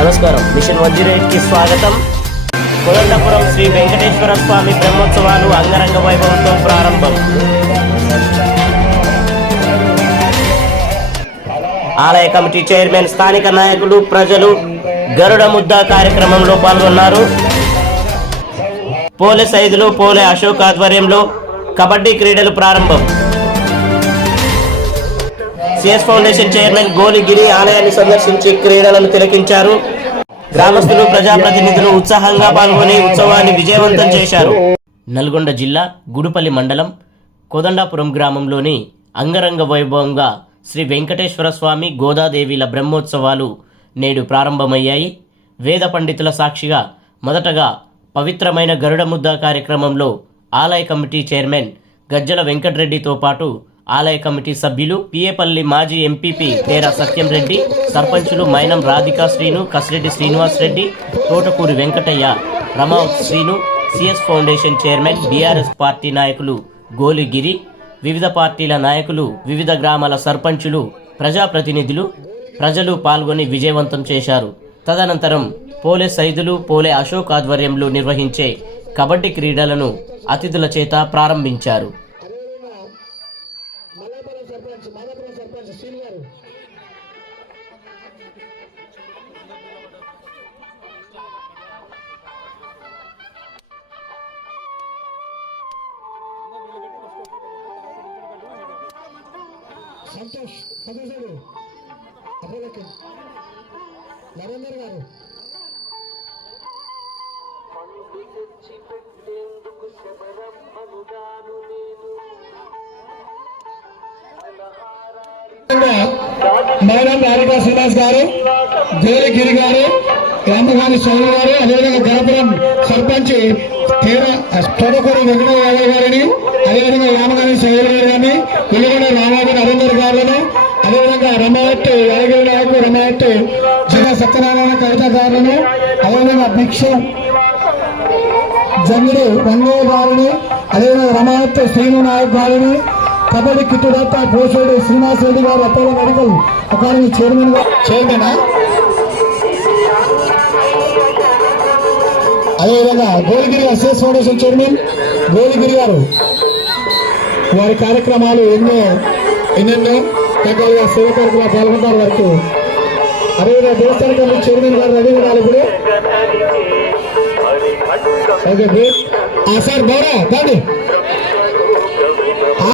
నమస్కారం. Machine one zero ఎయిట్కి స్వాగతం. కోదండపురం శ్రీ వెంకటేశ్వర స్వామి బ్రహ్మోత్సవాలు అంగరంగ వైభవంతో ప్రారంభం. ఆలయ కమిటీ చైర్మన్ స్థానిక నాయకులు ప్రజలు గరుడ ముద్ద కార్యక్రమంలో పాల్గొన్నారు. పోలే సైదులు పోలే అశోక్ ఆధ్వర్యంలో కబడ్డీ క్రీడలు ప్రారంభం. సిఎస్ ఫౌండేషన్ చైర్మన్ గోలిగిరి ఆలయాన్ని సందర్శించి క్రీడలను తిలకించారు. గ్రామస్తులు ప్రజాప్రతినిధులు ఉత్సాహంగా పాల్గొని ఉత్సవాన్ని విజయవంతం చేశారు. నల్గొండ జిల్లా గుడుపల్లి మండలం కోదండాపురం గ్రామంలోని అంగరంగ వైభవంగా శ్రీ వెంకటేశ్వర స్వామి గోదాదేవిల బ్రహ్మోత్సవాలు నేడు ప్రారంభమయ్యాయి. వేద పండితుల సాక్షిగా మొదటగా పవిత్రమైన గరుడ ముద్ద కార్యక్రమంలో ఆలయ కమిటీ చైర్మన్ గజ్జల వెంకటరెడ్డితో పాటు ఆలయ కమిటీ సభ్యులు పిఏపల్లి మాజీ ఎంపీపీ పేరా సత్యం రెడ్డి సర్పంచులు Mainam Radhika Srinu Kasireddy Srinivas Reddy Thotakuri Venkataiah Ramavath Srinu CS foundation chairman BRS party నాయకులు గోలిగిరి వివిధ పార్టీల నాయకులు వివిధ గ్రామాల సర్పంచులు ప్రజాప్రతినిధులు ప్రజలు పాల్గొని విజయవంతం చేశారు. తదనంతరం పోలే సైదులు పోలే అశోక్ ఆధ్వర్యంలో నిర్వహించే కబడ్డీ క్రీడలను అతిథుల చేత ప్రారంభించారు. సర్పంచ్ మాదాపురం సర్పంచ్ శ్రీని గారు. సంతోష్ సంతోష్ గారు. అప్పలకి నరేందర్ గారు మేడం రాధికా శ్రీనివాస్ గారు గోరిగిరి గారు రామగారి సోము గారు అదేవిధంగా గణపురం సర్పంచ్ తీర తొడకూరు వెంకట యాదవ్ గారిని అదేవిధంగా రామగారి సోదరు గారు గారిని వెలుగొండ రామాబు నరేందర్ గారులను అదేవిధంగా రమాయత్ యాదగిరి నాయకు రమాయత్ జిల్లా సత్యనారాయణ కవిత గారులను అదేవిధంగా భిక్ష జంగిడి రంగయ్య గారిని అదేవిధంగా రమాయత్ శ్రీను నాయక్ గారిని kabaddi కిట్టుడప్ప పోషుడు Srinivas Reddy garu Apollo medical academy chairman chairman అదేవిధంగా గోలిగిరి అసోస్ ఫౌండేషన్ చైర్మన్ గోలిగిరి గారు. వారి కార్యక్రమాలు ఎన్నో ఎన్నెన్నో రకాలుగా సేవ కార్యక్రమాలు పాల్గొంటారు వారికి. అదేవిధంగా దేవస్థాన కమిటీ చైర్మన్ గారు రవీంద్ర గారు ఇప్పుడు ఓకే సార్ బాగా దాన్ని